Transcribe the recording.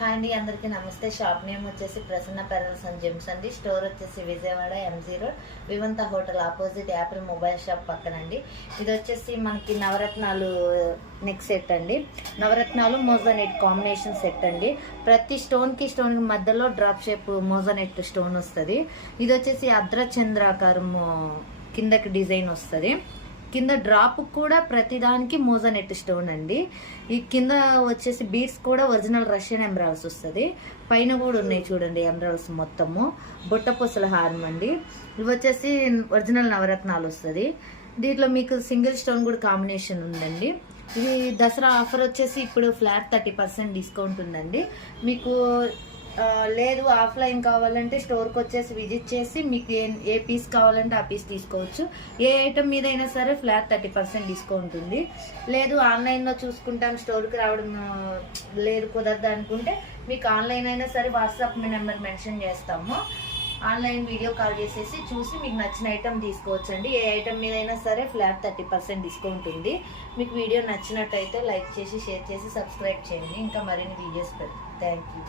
Hi అండి, అందరికీ నమస్తే. షాప్ నేమ్ వచ్చేసి ప్రసన్న పెరల్స్ అండ్ జెమ్స్ అండి. స్టోర్ వచ్చేసి Vijayawada MG road Vivanta hotel opposite Apple mobile shop పక్కనండి. ఇది వచ్చేసి మనకి నవరత్నాలు నెక్ సెట్ అండి. నవరత్నాలు మోజానెట్ కాంబినేషన్ సెట్ అండి. ప్రతి స్టోన్కి మధ్యలో డ్రాప్ షేప్ మోజానెట్ స్టోన్ వస్తుంది. ఇది వచ్చేసి అర్ధచంద్రాకారం కిందకి డిజైన్ వస్తుంది. కింద డ్రాప్ కూడా ప్రతిదానికి మోజానెట్ స్టోన్ అండి. ఈ కింద వచ్చేసి బీడ్స్ కూడా ఒరిజినల్ రష్యన్ ఎమరాల్స్ వస్తుంది. పైన కూడా ఉన్నాయి చూడండి ఎమరాల్స్ మొత్తము. బుట్టపూసల హారం అండి. ఇవి వచ్చేసి ఒరిజినల్ నవరత్నాలు వస్తుంది. దీంట్లో మీకు సింగిల్ స్టోన్ కూడా కాంబినేషన్ ఉందండి. ఇది దసరా ఆఫర్ వచ్చేసి ఇప్పుడు ఫ్లాట్ 30% డిస్కౌంట్ ఉందండి. మీకు లేదు ఆఫ్లైన్ కావాలంటే స్టోర్కి వచ్చేసి విజిట్ చేసి మీకు ఏ పీస్ కావాలంటే ఆ పీస్ తీసుకోవచ్చు. ఏ ఐటమ్ మీద అయినా సరే ఫ్లాట్ 30% డిస్కౌంట్ ఉంది. లేదు ఆన్లైన్లో చూసుకుంటాం స్టోర్కి రావడం లేదు కుదరదు అనుకుంటే మీకు ఆన్లైన్ అయినా సరే వాట్సాప్ నెంబర్ మెన్షన్ చేస్తాము. ఆన్లైన్ వీడియో కాల్ చేసేసి చూసి మీకు నచ్చిన ఐటమ్ తీసుకోవచ్చు అండి. ఏ ఐటమ్ మీద అయినా సరే ఫ్లాట్ 30% డిస్కౌంట్ ఉంది. మీకు వీడియో నచ్చినట్టయితే లైక్ చేసి షేర్ చేసి సబ్స్క్రైబ్ చేయండి. ఇంకా మరిన్ని వీడియోస్ పెడతాం. Thank you.